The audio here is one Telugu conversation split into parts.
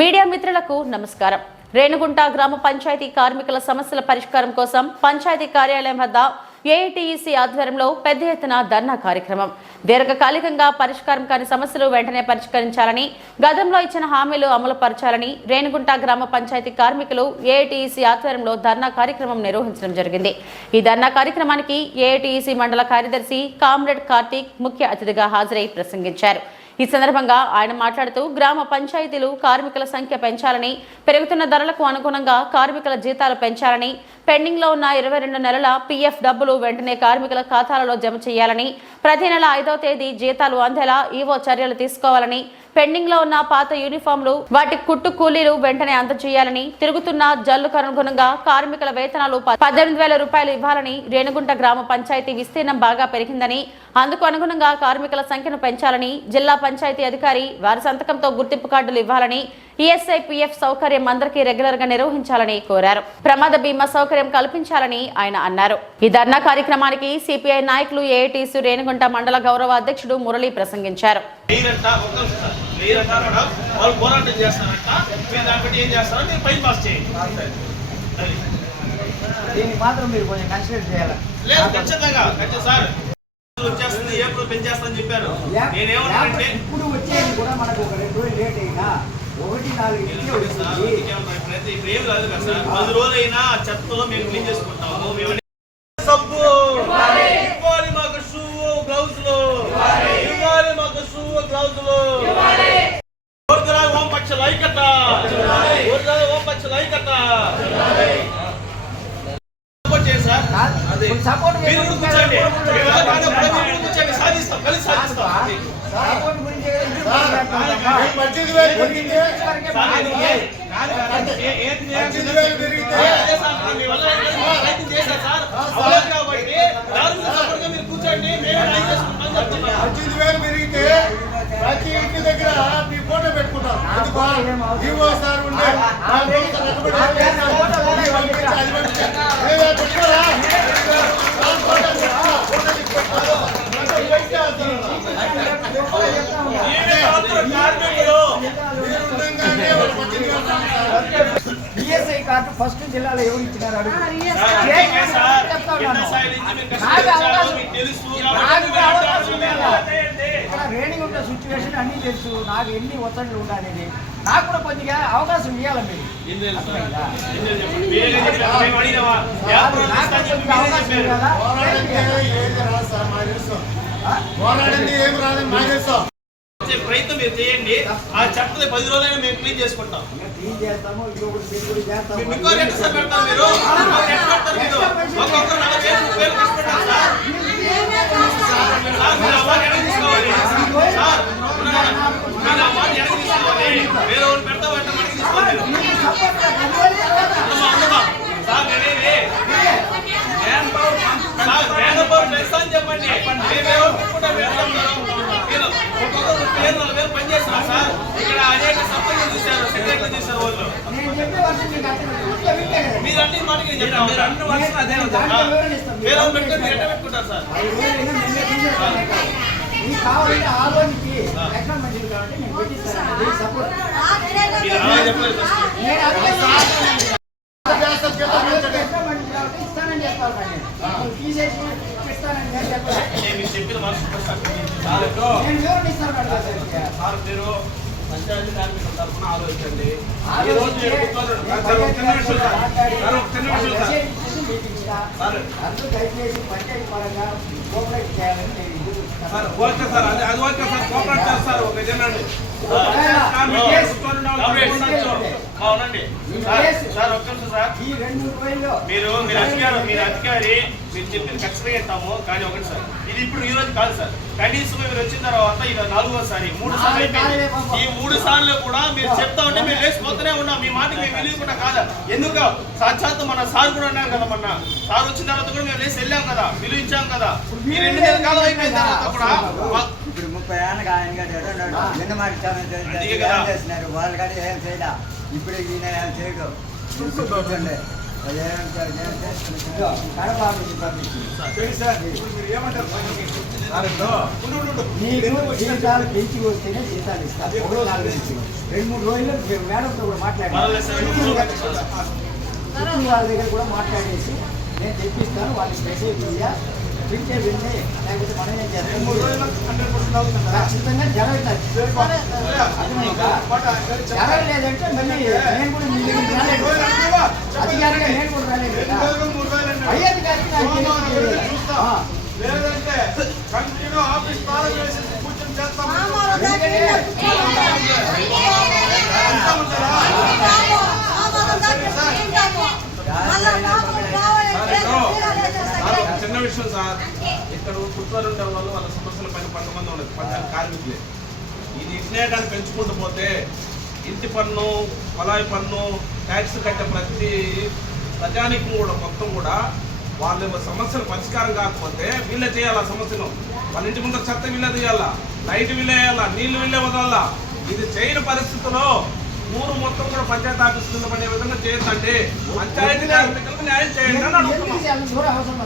మీడియా మిత్రులకు నమస్కారం. రేణుగుంట గ్రామ పంచాయతీ కార్మికుల సమస్యల పరిష్కారం కోసం పంచాయతీ కార్యాలయం వద్ద ఏఐటీయూసీ ఆధ్వర్యంలో పెద్ద ఎత్తున ధర్నా కార్యక్రమం. దీర్ఘకాలికంగా పరిష్కారం కాని సమస్యలు వెంటనే పరిష్కరించాలని, గతంలో ఇచ్చిన హామీలు అమలు పరచాలని రేణుగుంట గ్రామ పంచాయతీ కార్మికులు ఏఐటీయూసీ ఆధ్వర్యంలో ధర్నా కార్యక్రమం నిర్వహించడం జరిగింది. ఈ ధర్నా కార్యక్రమానికి ఏఐటీయూసీ మండల కార్యదర్శి కామ్రేడ్ కార్తీక్ ముఖ్య అతిథిగా హాజరై ప్రసంగించారు. ఈ సందర్భంగా ఆయన మాట్లాడుతూ గ్రామ పంచాయతీలు కార్మికుల సంఖ్య పెంచాలని, పెరుగుతున్న ధరలకు అనుగుణంగా కార్మికుల జీతాలు పెంచాలని, పెండింగ్ లో ఉన్న 22 నెలల పీఎఫ్ డబ్బులు వెంటనే కార్మికుల ఖాతాలలో జమ చేయాలని, ప్రతి నెల 5వ తేదీ జీతాలు అందేలా ఈవో చర్యలు తీసుకోవాలని, పెండింగ్ లో ఉన్న పాత యూనిఫామ్లు వాటి కుట్టు కూలీలు వెంటనే అందజేయాలని, తిరుగుతున్న జల్లుకు అనుగుణంగా కార్మికుల వేతనాలు 18,000 రూపాయలు ఇవ్వాలని, రేణుగుంట గ్రామ పంచాయతీ విస్తీర్ణం బాగా పెరిగిందని, అందుకు అనుగుణంగా కార్మికుల సంఖ్యను పెంచాలని, జిల్లా పంచాయతీ అధికారి వారి సంతకంతో గుర్తింపు కార్డులు ఇవ్వాలని, ఈఎస్ఐ పీఎఫ్ సౌకర్యం అందరికీ రెగ్యులర్ గా నిర్వహించాలని కోరారు. ప్రమాద బీమా సౌకర్యం కల్పించాలని ఆయన అన్నారు. ఈ ధర్నా కార్యక్రమానికి సిపిఐ నాయకులు, ఏఐటీసీ రేణుగుంట మండల గౌరవ అధ్యక్షుడు మురళి ప్రసంగించారు. ఇప్పుడు వచ్చేది కూడా మనకు ఒక 2 రోజులు లేట్ అయినా 1-4 ఏం రాదు కదా సార్. 10 రోజులైనా చెత్తలో మేము క్లీన్ చేసుకుంటాము. సబ్బు ఇవ్వాలి, మాకు షూ గ్లౌజులు ఇవ్వాలి, మాకు షూ గ్లౌజులు. ఓంపక్షల ఐక్యత, ఓంపక్షల ఐక్యత. సపోర్ట్ చేయండి సార్. కూర్చోండి, సాధిస్తాం, కలిసి సాధిస్తాం. పెరిగితే ప్రతి ఇంటి దగ్గర మీ ఫోటో పెట్టుకుంటాం. సార్ ఉంటే ఈఎస్ఐ కార్డు ఫస్ట్ జిల్లాలో ఎవరు ఇచ్చినారు? రేణుగుంట సిచ్యువేషన్ అన్ని తెలుసు. నాకు ఎన్ని ఒత్తిళ్ళు ఉండాలి, నాకు కూడా కొద్దిగా అవకాశం ఇవ్వాలి మీరు. ప్రయత్నం మీరు చేయండి. ఆ చెత్తని 10 రోజులైనా మేము క్లీన్ చేసుకుంటాం. క్లీన్ చేస్తాము. ఇంకో రెండు సార్ పెడతారు మీరు. ఒక్కొక్కరు 40,000 కష్టపడతారు సార్. మీరు అవార్డు ఎడగ తీసుకోవాలి సార్. మీరు అవార్డు ఎడగ తీసుకోవాలి. వేరే వాళ్ళు పెడతామంటే మనకి తీసుకోవాలి సార్. నేనేది మ్యాన్ పవర్ ప్లస్ అని చెప్పండి. మేము ఒక్కొక్కరు 40,000 పనిచేస్తున్నారు సార్. ఇక్కడ అనేక సభ్యులు చూశారు, సెక్రటరీ చూశారు. వాళ్ళు మీరు అన్ని మాటకి చెప్పారు. వేరే వాళ్ళు పెట్టుకొని మీరు ఎట్లా పెట్టుకుంటారు సార్? చెప్పలేదు మీరు చెప్పిన మనసు మీరు పంచాయతీ కార్మికుల తరఫున ఆలోచించండి. ఈ రోజు దయచేసి పంచాయతీ పరంగా కోఆపరేట్ చేయాలని సార్. ఓకే సార్, అది ఓకే సార్. కోఆపరేట్ చేస్తారు. ఒక జనండి మీరు అధికారి మీరు చెప్పిన ఖచ్చితంగా ఇస్తాము. కానీ ఒకటి సార్, ఇది ఇప్పుడు ఈ రోజు కాదు సార్. కనీసం మీరు వచ్చిన తర్వాత ఇది 4వసారి 3 సార్లు అయిపోయింది. ఈ 3 సార్లు కూడా మీరు చెప్తా ఉంటే మేము లేచిపోతూనే ఉన్నాం. మీ మాటకి మేము విలువ కూడా కాదా? ఎందుకు సాక్షాత్ మన సార్ కూడా అన్నారు కదా, మొన్న సార్ వచ్చిన తర్వాత కూడా మేము లేచి వెళ్ళాం కదా, విలువ ఇచ్చాం కదా. ఈ 2 నెలల కాలం అయిపోయిన తర్వాత కూడా ఇప్పుడు 30 ఏళ్ళకి ఆయన చేసినారు. వాళ్ళు కానీ ఏం చేయలే. ఇప్పుడు ఈయన ఏం చేయడు. చూడండి కడప ఆఫీస్కి పంపించింది. మీరు ఏమంటారు నీకు జీతాలు పెంచి వస్తేనే జీతాలు ఇస్తాను. 2-3 రోజులు మేడంతో కూడా మాట్లాడాను. వాళ్ళ దగ్గర కూడా మాట్లాడేసి నేను తెప్పిస్తాను, వాళ్ళకి మెసేజ్ ఇయ్యా పిలిచే వెళ్ళి, లేకపోతే మనం ఏం చేస్తాం ఖచ్చితంగా జరగలేదు. అర్థమైందా? జరగలేదంటే మళ్ళీ నేను కూడా మీ దగ్గరికి రాలేదు, అధికారిగా నేను కూడా రాలేదు కదా. పై అధికారికి నాకు లేదంటే కంటిన్యూ ఆఫీస్ ప్రారంభం చేసి కూర్చొని చేస్తాం. చిన్న విషయం సార్, ఇక్కడ పుట్టిన ఉండే వాళ్ళు వాళ్ళ సమస్యల పైన 10 మంది ఉండదు, 10 కార్మికులే. ఇది ఇట్లే కానీ పెంచుకుంటూ పోతే ఇంటి పన్ను, కొలాయి పన్ను, ట్యాక్స్ కట్టే ప్రతి ప్రజానికం కూడా మొత్తం కూడా వాళ్ళ సమస్యలు పరిష్కారం కాకపోతే వీళ్ళే చేయాలి. ఆ సమస్యను వాళ్ళ ఇంటి ముందు చెత్త వీళ్ళే తీయాలా, లైట్ వీళ్ళే వేయాలా, నీళ్లు వీళ్ళే వదలాలా. ఇది చేయని పరిస్థితుల్లో ఊరు మొత్తం కూడా పంచాయతీ ఆఫీస్ కింద పడే విధంగా చేయొద్దండి. పంచాయతీ కార్మికులకు న్యాయం చేయండి అని అడుగుతున్నాం.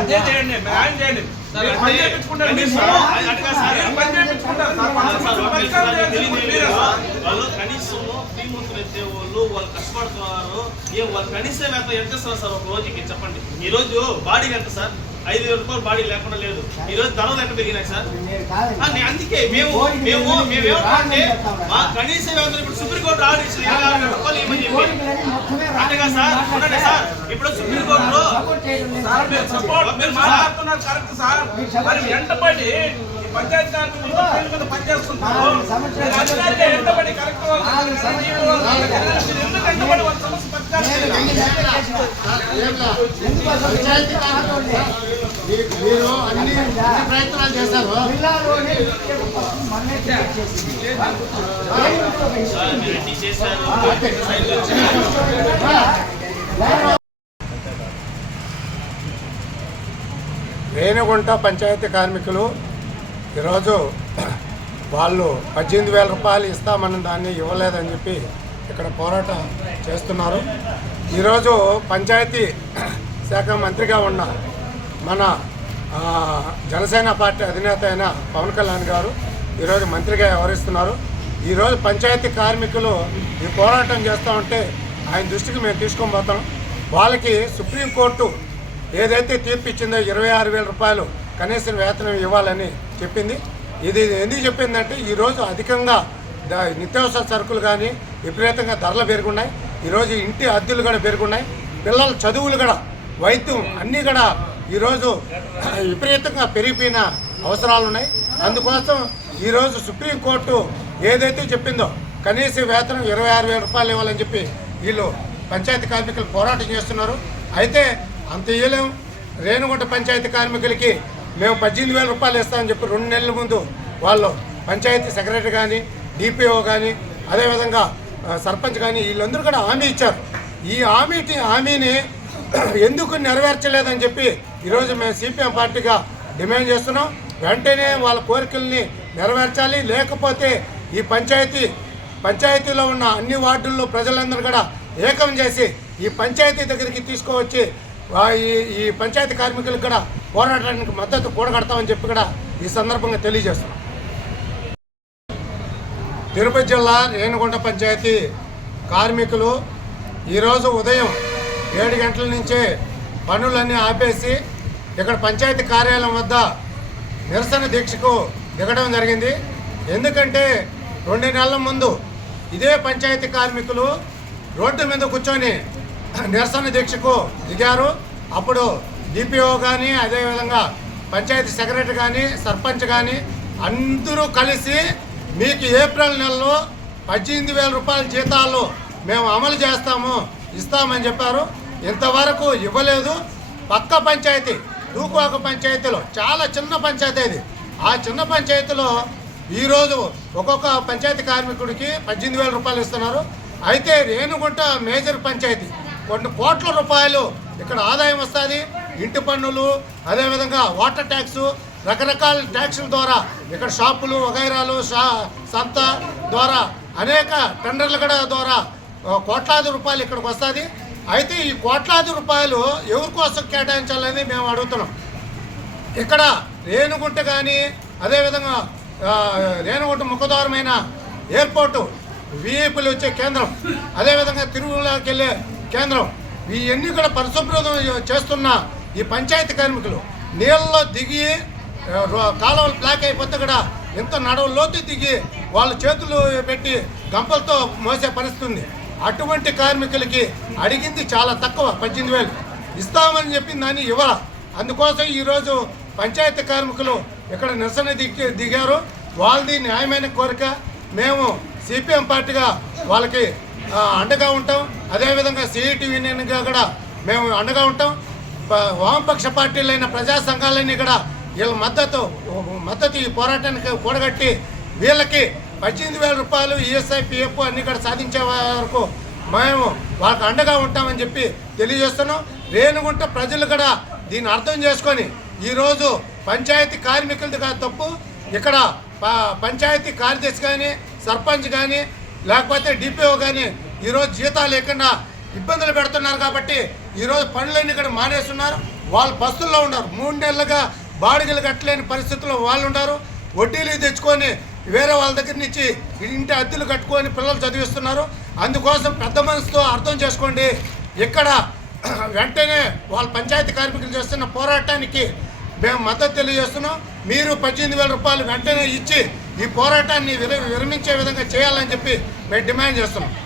అదే చేయండి, న్యాయం చేయండి. పని చేయించుకుంటారు వాళ్ళు కనీసం శ్రీమంతులు ఎత్తే వాళ్ళు కష్టపడుతున్నారు. వాళ్ళు కనీసం వేత ఎంత ఇస్తారు సార్ ఒక రోజుకి చెప్పండి. ఈ రోజు బాడీ ఎంత సార్? 5,000 రూపాయలు బాడీ లేకుండా లేదు. ఈ రోజు ధరలు ఎంత పెరిగినాయి సార్? అందుకే మేమేమంటే మా కనీస వేతనం ఇప్పుడు సుప్రీంకోర్టు ఆర్డర్ ఇచ్చింది 26,000 రూపాయలు ఇవ్వని చెప్పి. అంతేగా సార్? ఉండండి సార్, ఇప్పుడు సుప్రీంకోర్టులో మీరు మాట్లాడుతున్నారు కరెక్ట్ సార్. మరి వెంటబడి పంచాయతీ కార్మికులు మీద పనిచేస్తున్నారు. వెంటబడి కరెక్ట్ ఎందుకు వెంటబడి వాళ్ళ సమస్య మీరు అన్ని ప్రయత్నాలు చేశారు. రేణిగుంట పంచాయతీ కార్మికులు ఈరోజు వాళ్ళు 18,000 రూపాయలు ఇస్తామన్న దాన్ని ఇవ్వలేదని చెప్పి ఇక్కడ పోరాటం చేస్తున్నారు. ఈరోజు పంచాయతీ శాఖ మంత్రిగా ఉన్న మన జనసేన పార్టీ అధినేత అయిన పవన్ కళ్యాణ్ గారు ఈరోజు మంత్రిగా వ్యవహరిస్తున్నారు. ఈరోజు పంచాయతీ కార్మికులు ఈ పోరాటం చేస్తూ ఉంటే ఆయన దృష్టికి మేము తీసుకొని పోతాం. వాళ్ళకి సుప్రీంకోర్టు ఏదైతే తీర్పు ఇచ్చిందో 26,000 రూపాయలు కనీస వేతనం ఇవ్వాలని చెప్పింది. ఇది ఎందుకు చెప్పిందంటే ఈరోజు అధికంగా నిత్యావసర సరుకులు కానీ విపరీతంగా ధరలు పెరుగున్నాయి. ఈరోజు ఇంటి అద్దెలు కూడా పెరుగున్నాయి. పిల్లల చదువులు కూడా, వైద్యం అన్నీ కూడా ఈరోజు విపరీతంగా పెరిగిపోయిన అవసరాలు ఉన్నాయి. అందుకోసం ఈరోజు సుప్రీంకోర్టు ఏదైతే చెప్పిందో కనీస వేతనం 26,000 రూపాయలు ఇవ్వాలని చెప్పి వీళ్ళు పంచాయతీ కార్మికులు పోరాటం చేస్తున్నారు. అయితే అంత ఇవ్వలేం. రేణిగుంట పంచాయతీ కార్మికులకి మేము 18,000 రూపాయలు ఇస్తామని చెప్పి 2 నెలల ముందు వాళ్ళు పంచాయతీ సెక్రటరీ కానీ, డిపిఓ కానీ, అదేవిధంగా సర్పంచ్ కానీ వీళ్ళందరూ కూడా హామీ ఇచ్చారు. ఈ హామీని ఎందుకు నెరవేర్చలేదని చెప్పి ఈరోజు మేము సిపిఎం పార్టీగా డిమాండ్ చేస్తున్నాం. వెంటనే వాళ్ళ కోరికల్ని నెరవేర్చాలి. లేకపోతే ఈ పంచాయతీలో ఉన్న అన్ని వార్డుల్లో ప్రజలందరూ కూడా ఏకం చేసి ఈ పంచాయతీ దగ్గరికి తీసుకువచ్చి ఈ పంచాయతీ కార్మికులకు కూడా పోరాటానికి మద్దతు కూడగడతామని చెప్పి కూడా ఈ సందర్భంగా తెలియజేస్తున్నాం. తిరుపతి జిల్లా రేణిగుంట పంచాయతీ కార్మికులు ఈరోజు ఉదయం 7 గంటల నుంచే పనులన్నీ ఆపేసి ఇక్కడ పంచాయతీ కార్యాలయం వద్ద నిరసన దీక్షకు దిగడం జరిగింది. ఎందుకంటే 2 నెలల ముందు ఇదే పంచాయతీ కార్మికులు రోడ్డు మీద కూర్చొని నిరసన దీక్షకు దిగారు. అప్పుడు డిపిఓ కానీ, అదేవిధంగా పంచాయతీ సెక్రటరీ కానీ, సర్పంచ్ కానీ అందరూ కలిసి మీకు ఏప్రిల్ నెలలో 18,000 రూపాయల జీతాలు మేము అమలు ఇస్తామని చెప్పారు. ఇంతవరకు ఇవ్వలేదు. పక్క పంచాయతీ దూకోక పంచాయతీలో చాలా చిన్న పంచాయతీ ఇది. ఆ చిన్న పంచాయతీలో ఈరోజు ఒక్కొక్క పంచాయతీ కార్మికుడికి 18,000 రూపాయలు ఇస్తున్నారు. అయితే రేణిగుంట మేజర్ పంచాయతీ కొన్ని కోట్ల రూపాయలు ఇక్కడ ఆదాయం వస్తుంది. ఇంటి పన్నులు, అదేవిధంగా వాటర్ ట్యాక్సు, రకరకాల ట్యాక్సుల ద్వారా ఇక్కడ షాపులు వగైరాలు సంత ద్వారా అనేక టెండర్ల కూడా ద్వారా కోట్లాది రూపాయలు ఇక్కడికి వస్తుంది. అయితే ఈ కోట్లాది రూపాయలు ఎవరి కోసం కేటాయించాలని మేము అడుగుతున్నాం. ఇక్కడ రేణుగుంట కానీ అదేవిధంగా రేణుగుంట ముఖద్వారమైన ఎయిర్పోర్టు, విఐపీలు వచ్చే కేంద్రం, అదేవిధంగా తిరుమలకి వెళ్ళే కేంద్రం, ఇవన్నీ కూడా పరిశుభ్రం చేస్తున్న ఈ పంచాయతీ కార్మికులు నీళ్ళలో దిగి కాలువలు బ్లాక్ అయిపోతే కూడా ఎంత నడవలోతు దిగి వాళ్ళ చేతులు పెట్టి గంపలతో మోసే పరిస్థితి ఉంది. అటువంటి కార్మికులకి అడిగింది చాలా తక్కువ, 18,000 ఇస్తామని చెప్పిన దాన్ని ఇవ్వాల. అందుకోసం ఈరోజు పంచాయతీ కార్మికులు ఇక్కడ నిరసన దిగారు. వాళ్ళది న్యాయమైన కోరిక. మేము సిపిఎం పార్టీగా వాళ్ళకి అండగా ఉంటాం. అదేవిధంగా సిఐటి యూనియన్గా కూడా మేము అండగా ఉంటాం. వామపక్ష పార్టీలైన ప్రజా సంఘాలన్నీ కూడా వీళ్ళ మద్దతు ఈ పోరాటానికి కూడగట్టి వీళ్ళకి 18,000 రూపాయలు ఈఎస్ఐ పిఎఫ్ అన్ని కూడా సాధించే వరకు మేము వాళ్ళకి అండగా ఉంటామని చెప్పి తెలియజేస్తున్నాం. రేణుగుంట ప్రజలు కూడా దీన్ని అర్థం చేసుకొని ఈరోజు పంచాయతీ కార్మికులది కాదు తప్పు, ఇక్కడ పంచాయతీ కార్యదర్శి కానీ సర్పంచ్ కానీ లేకపోతే డిపిఓ కానీ ఈరోజు జీతాలు లేకుండా ఇబ్బందులు పెడుతున్నారు. కాబట్టి ఈరోజు పనులన్నీ ఇక్కడ మానేస్తున్నారు. వాళ్ళు బస్సుల్లో ఉన్నారు. 3 నెలలుగా బాడిగలు కట్టలేని పరిస్థితుల్లో వాళ్ళు ఉన్నారు. వడ్డీలు తెచ్చుకొని వేరే వాళ్ళ దగ్గర నుంచి ఇంటి అద్దెలు కట్టుకొని పిల్లలు చదివిస్తున్నారు. అందుకోసం పెద్ద మనసుతో అర్థం చేసుకోండి. ఇక్కడ వెంటనే వాళ్ళ పంచాయతీ కార్మికులు చేస్తున్న పోరాటానికి మేము మద్దతు తెలియజేస్తున్నాం. మీరు 18,000 రూపాయలు వెంటనే ఇచ్చి ఈ పోరాటాన్ని విరమించే విధంగా చేయాలని చెప్పి మేము డిమాండ్ చేస్తున్నాం.